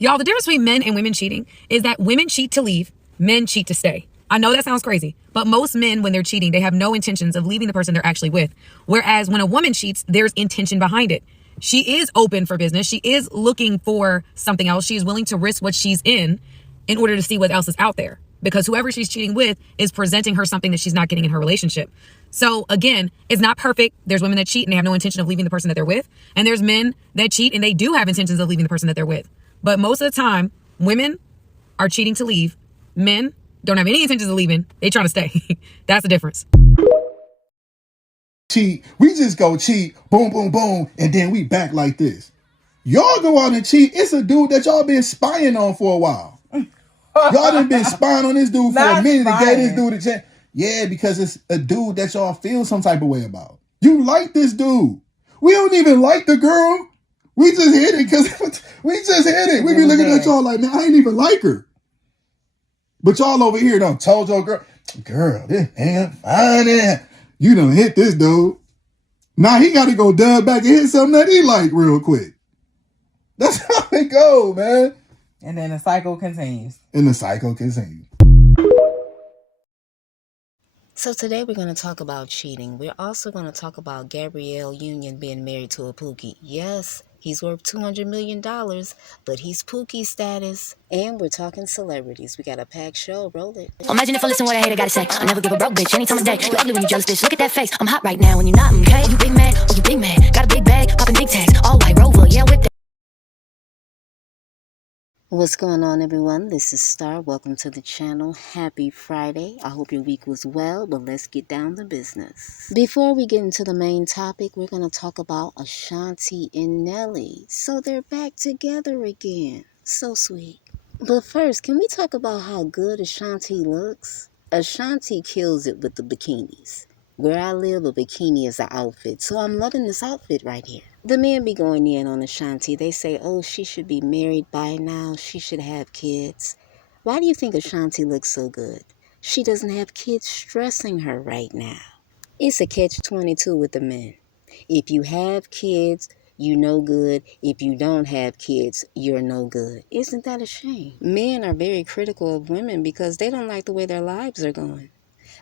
Y'all, the difference between men and women cheating is that women cheat to leave, men cheat to stay. I know that sounds crazy, but most men, when they're cheating, they have no intentions of leaving the person they're actually with. Whereas when a woman cheats, there's intention behind it. She is open for business. She is looking for something else. She is willing to risk what she's in order to see what else is out there. Because whoever she's cheating with is presenting her something that she's not getting in her relationship. So again, it's not perfect. There's women that cheat and they have no intention of leaving the person that they're with. And there's men that cheat and they do have intentions of leaving the person that they're with. But most of the time, women are cheating to leave. Men don't have any intentions of leaving. They trying to stay. That's the difference. Cheat. We just go cheat, boom, boom, boom, and then we back like this. Y'all go out and cheat. It's a dude that y'all been spying on for a while. Y'all done been spying on this dude for a minute to get this dude a chance. Yeah, because it's a dude that y'all feel some type of way about. You like this dude. We don't even like the girl. We just hit it because we just hit it. We be looking at y'all like, man, I ain't even like her. But y'all over here done told your girl, this man fine. You done hit this dude. Now he got to go dub back and hit something that he like real quick. That's how it go, man. And then the cycle continues. So today we're going to talk about cheating. We're also going to talk about Gabrielle Union being married to a Pookie. Yes, he's worth $200 million, but he's Pookie status. And we're talking celebrities. We got a packed show. Roll it. Imagine if I listen what a hater gotta say. I never give a broke bitch any time of day. You ugly when you jealous, bitch. Look at that face. I'm hot right now when you're not, okay? You big mad? Oh, you big mad. Got a big bag, popping big tags. All white Rover, yeah, with that. What's going on, everyone? This is Star. Welcome to the channel. Happy Friday. I hope your week was well, but let's get down to business. Before we get into the main topic, we're going to talk about Ashanti and Nelly. So they're back together again. So sweet. But first, can we talk about how good Ashanti looks? Ashanti kills it with the bikinis. Where I live, a bikini is an outfit, so I'm loving this outfit right here. The men be going in on Ashanti. They say, oh, she should be married by now. She should have kids. Why do you think Ashanti looks so good? She doesn't have kids stressing her right now. It's a catch-22 with the men. If you have kids, you no good. If you don't have kids, you're no good. Isn't that a shame? Men are very critical of women because they don't like the way their lives are going.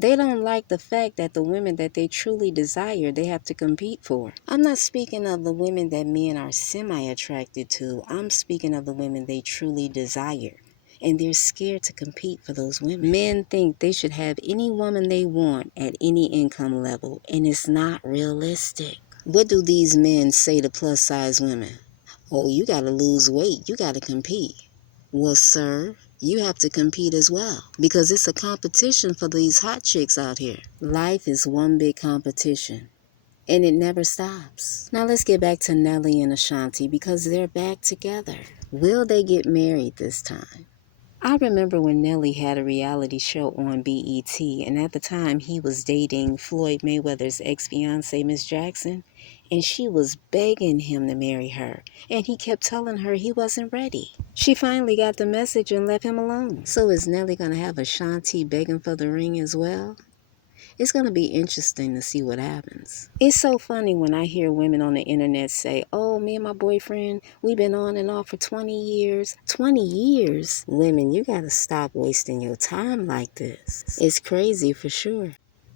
They don't like the fact that the women that they truly desire, they have to compete for. I'm not speaking of the women that men are semi-attracted to. I'm speaking of the women they truly desire. And they're scared to compete for those women. Men think they should have any woman they want at any income level, and it's not realistic. What do these men say to plus-size women? Oh, you got to lose weight. You got to compete. Well, sir, you have to compete as well because it's a competition for these hot chicks out here. Life is one big competition, and it never stops. Now let's get back to Nelly and Ashanti because they're back together. Will they get married this time? I remember when Nelly had a reality show on BET, and at the time he was dating Floyd Mayweather's ex-fiancée, Miss Jackson, and she was begging him to marry her, and he kept telling her he wasn't ready. She finally got the message and left him alone. So is Nelly going to have Ashanti begging for the ring as well? It's going to be interesting to see what happens. It's so funny when I hear women on the internet say, oh, me and my boyfriend, we've been on and off for 20 years. 20 years? Women, you got to stop wasting your time like this. It's crazy for sure.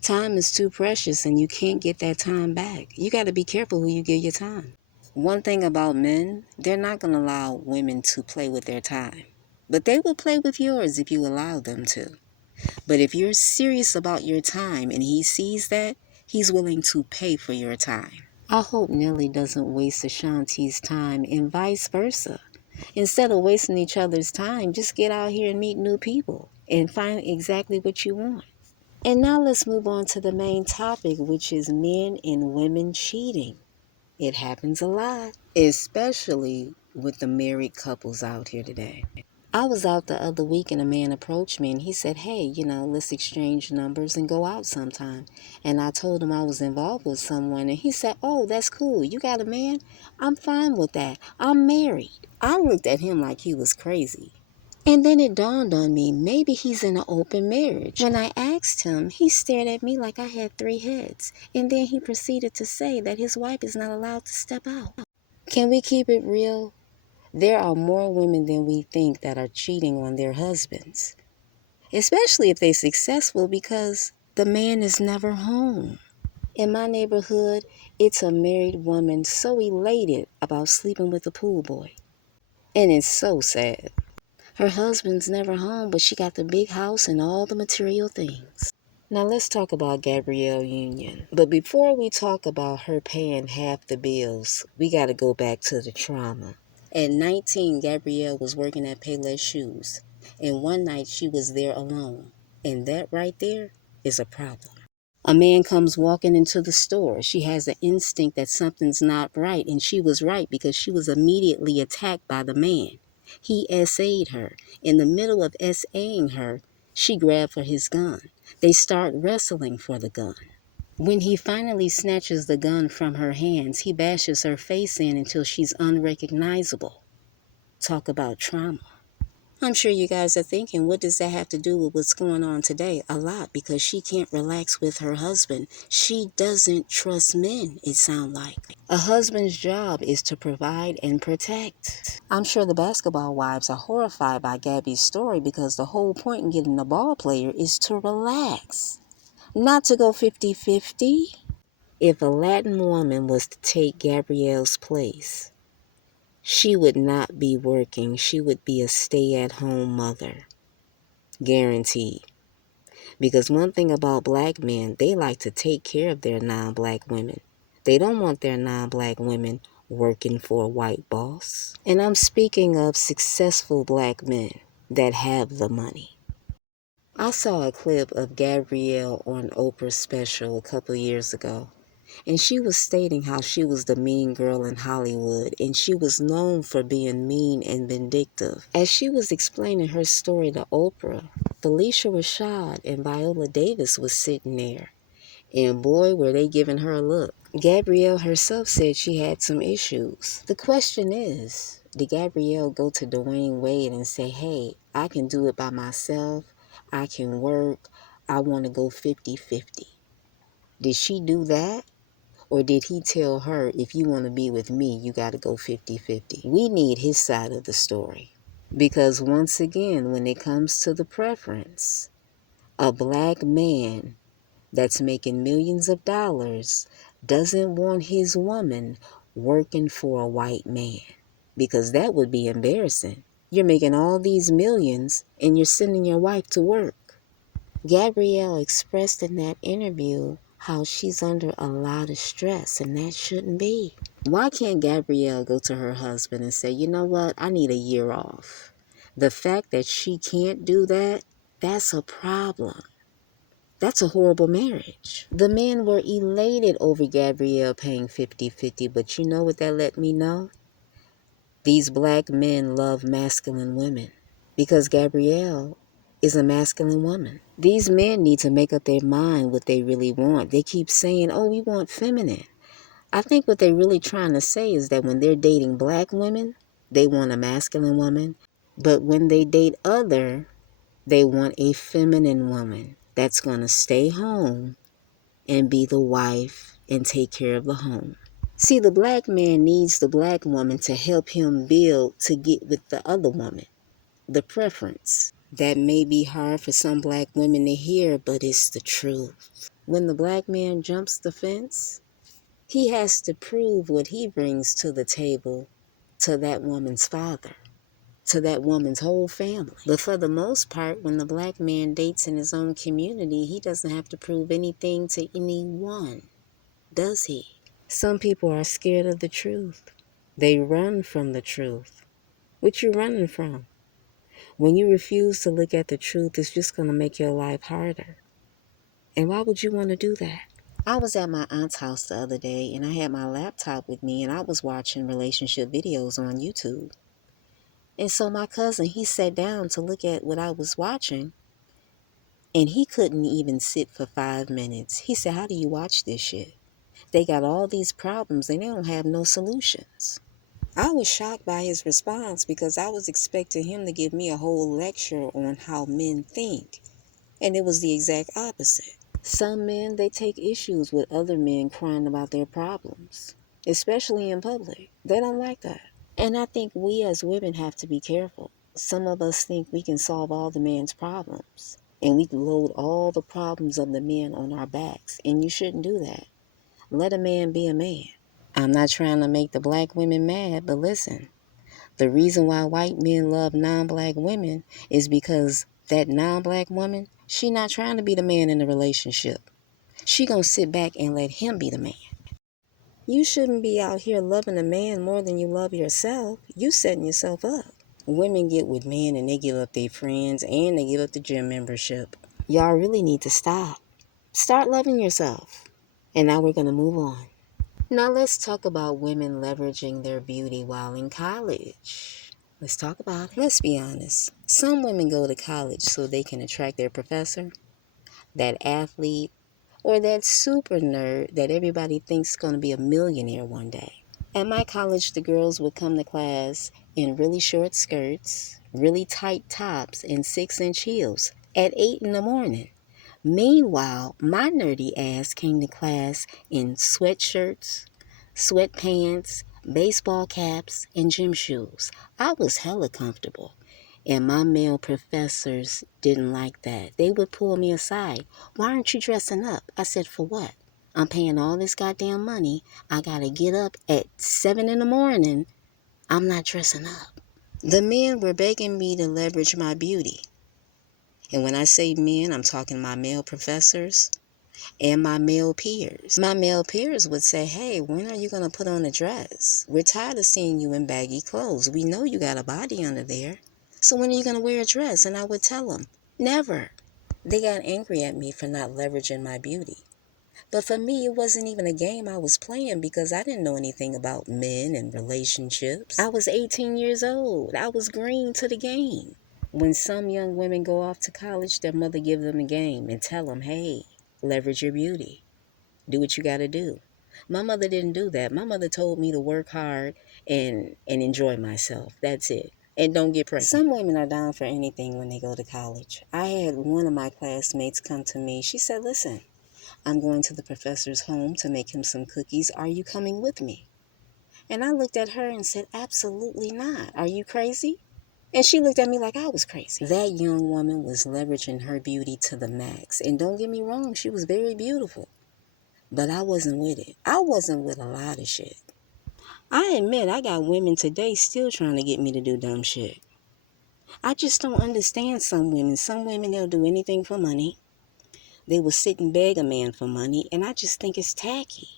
Time is too precious and you can't get that time back. You got to be careful who you give your time. One thing about men, they're not going to allow women to play with their time. But they will play with yours if you allow them to. But if you're serious about your time and he sees that, he's willing to pay for your time. I hope Nelly doesn't waste Ashanti's time and vice versa. Instead of wasting each other's time, just get out here and meet new people and find exactly what you want. And now let's move on to the main topic, which is men and women cheating. It happens a lot, especially with the married couples out here today. I was out the other week and a man approached me and he said, hey, let's exchange numbers and go out sometime. And I told him I was involved with someone and he said, oh, that's cool. You got a man? I'm fine with that. I'm married. I looked at him like he was crazy. And then it dawned on me, maybe he's in an open marriage. When I asked him, he stared at me like I had 3 heads. And then he proceeded to say that his wife is not allowed to step out. Can we keep it real? There are more women than we think that are cheating on their husbands, especially if they're successful, because the man is never home. In my neighborhood, it's a married woman so elated about sleeping with a pool boy. And it's so sad. Her husband's never home, but she got the big house and all the material things. Now let's talk about Gabrielle Union. But before we talk about her paying half the bills, we got to go back to the trauma. At 19, Gabrielle was working at Payless Shoes, and one night she was there alone. And that right there is a problem. A man comes walking into the store. She has an instinct that something's not right, and she was right because she was immediately attacked by the man. He SA'd her. In the middle of SAing her, she grabbed for his gun. They start wrestling for the gun. When he finally snatches the gun from her hands, he bashes her face in until she's unrecognizable. Talk about trauma. I'm sure you guys are thinking, what does that have to do with what's going on today? A lot, because she can't relax with her husband. She doesn't trust men, it sounds like. A husband's job is to provide and protect. I'm sure the basketball wives are horrified by Gabby's story because the whole point in getting a ball player is to relax, not to go 50-50. If a Latin woman was to take Gabrielle's place, she would not be working. She would be a stay-at-home mother. Guaranteed. Because one thing about black men, they like to take care of their non-black women. They don't want their non-black women working for a white boss. And I'm speaking of successful black men that have the money. I saw a clip of Gabrielle on Oprah's special a couple years ago. And she was stating how she was the mean girl in Hollywood, and she was known for being mean and vindictive. As she was explaining her story to Oprah, Felicia Rashad and Viola Davis was sitting there. And boy, were they giving her a look. Gabrielle herself said she had some issues. The question is, did Gabrielle go to Dwayne Wade and say, hey, I can do it by myself, I can work, I want to go 50-50? Did she do that? Or did he tell her, if you want to be with me, you got to go 50-50? We need his side of the story. Because once again, when it comes to the preference, a black man that's making millions of dollars doesn't want his woman working for a white man. Because that would be embarrassing. You're making all these millions and you're sending your wife to work. Gabrielle expressed in that interview how she's under a lot of stress, and that shouldn't be. Why can't Gabrielle go to her husband and say, you know what, I need a year off? The fact that she can't do that, that's a problem. That's a horrible marriage. The men were elated over Gabrielle paying 50-50, but you know what that let me know? These black men love masculine women because Gabrielle is a masculine woman. These men need to make up their mind what they really want. They keep saying, oh, we want feminine. I think what they're really trying to say is that when they're dating black women, they want a masculine woman. But when they date they want a feminine woman that's going to stay home and be the wife and take care of the home. See, the black man needs the black woman to help him build to get with the other woman. The preference. That may be hard for some black women to hear, but it's the truth. When the black man jumps the fence, he has to prove what he brings to the table to that woman's father, to that woman's whole family. But for the most part, when the black man dates in his own community, he doesn't have to prove anything to anyone, does he? Some people are scared of the truth. They run from the truth. What you running from? When you refuse to look at the truth, it's just going to make your life harder. And why would you want to do that? I was at my aunt's house the other day, and I had my laptop with me, and I was watching relationship videos on YouTube. And so my cousin, he sat down to look at what I was watching, and he couldn't even sit for 5 minutes. He said, how do you watch this shit? They got all these problems, and they don't have no solutions. I was shocked by his response because I was expecting him to give me a whole lecture on how men think. And it was the exact opposite. Some men, they take issues with other men crying about their problems, especially in public. They don't like that. And I think we as women have to be careful. Some of us think we can solve all the man's problems, and we load all the problems of the men on our backs, and you shouldn't do that. Let a man be a man. I'm not trying to make the black women mad, but listen, the reason why white men love non-black women is because that non-black woman, she not trying to be the man in the relationship. She gonna sit back and let him be the man. You shouldn't be out here loving a man more than you love yourself. You setting yourself up. Women get with men and they give up their friends and they give up the gym membership. Y'all really need to stop. Start loving yourself. And now we're gonna move on. Now let's talk about women leveraging their beauty while in college. Let's talk about it. Let's be honest. Some women go to college so they can attract their professor, that athlete, or that super nerd that everybody thinks is going to be a millionaire one day. At my college, the girls would come to class in really short skirts, really tight tops, and 6-inch heels at 8 in the morning. Meanwhile, my nerdy ass came to class in sweatshirts, sweatpants, baseball caps, and gym shoes. I was hella comfortable. And my male professors didn't like that. They would pull me aside. Why aren't you dressing up? I said, for what? I'm paying all this goddamn money. I gotta get up at 7 in the morning. I'm not dressing up. The men were begging me to leverage my beauty. And when I say men, I'm talking my male professors and my male peers. My male peers would say, hey, when are you going to put on a dress? We're tired of seeing you in baggy clothes. We know you got a body under there. So when are you going to wear a dress? And I would tell them, never. They got angry at me for not leveraging my beauty. But for me, it wasn't even a game I was playing because I didn't know anything about men and relationships. I was 18 years old. I was green to the game. When some young women go off to college, their mother gives them a game and tell them, hey, leverage your beauty. Do what you got to do. My mother didn't do that. My mother told me to work hard and enjoy myself. That's it. And don't get pregnant. Some women are down for anything when they go to college. I had one of my classmates come to me. She said, listen, I'm going to the professor's home to make him some cookies. Are you coming with me? And I looked at her and said, absolutely not. Are you crazy? And she looked at me like I was crazy. That young woman was leveraging her beauty to the max. And don't get me wrong, she was very beautiful. But I wasn't with it. I wasn't with a lot of shit. I admit I got women today still trying to get me to do dumb shit. I just don't understand some women. Some women, they'll do anything for money. They will sit and beg a man for money, and I just think it's tacky.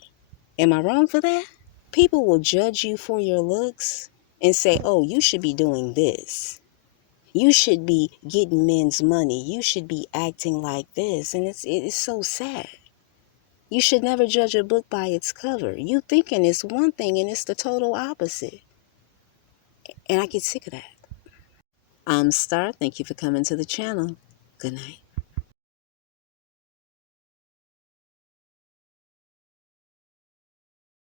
Am I wrong for that? People will judge you for your looks and say, oh, you should be doing this. You should be getting men's money. You should be acting like this. And it's so sad. You should never judge a book by its cover. You thinking it's one thing and it's the total opposite. And I get sick of that. I'm Star. Thank you for coming to the channel. Good night.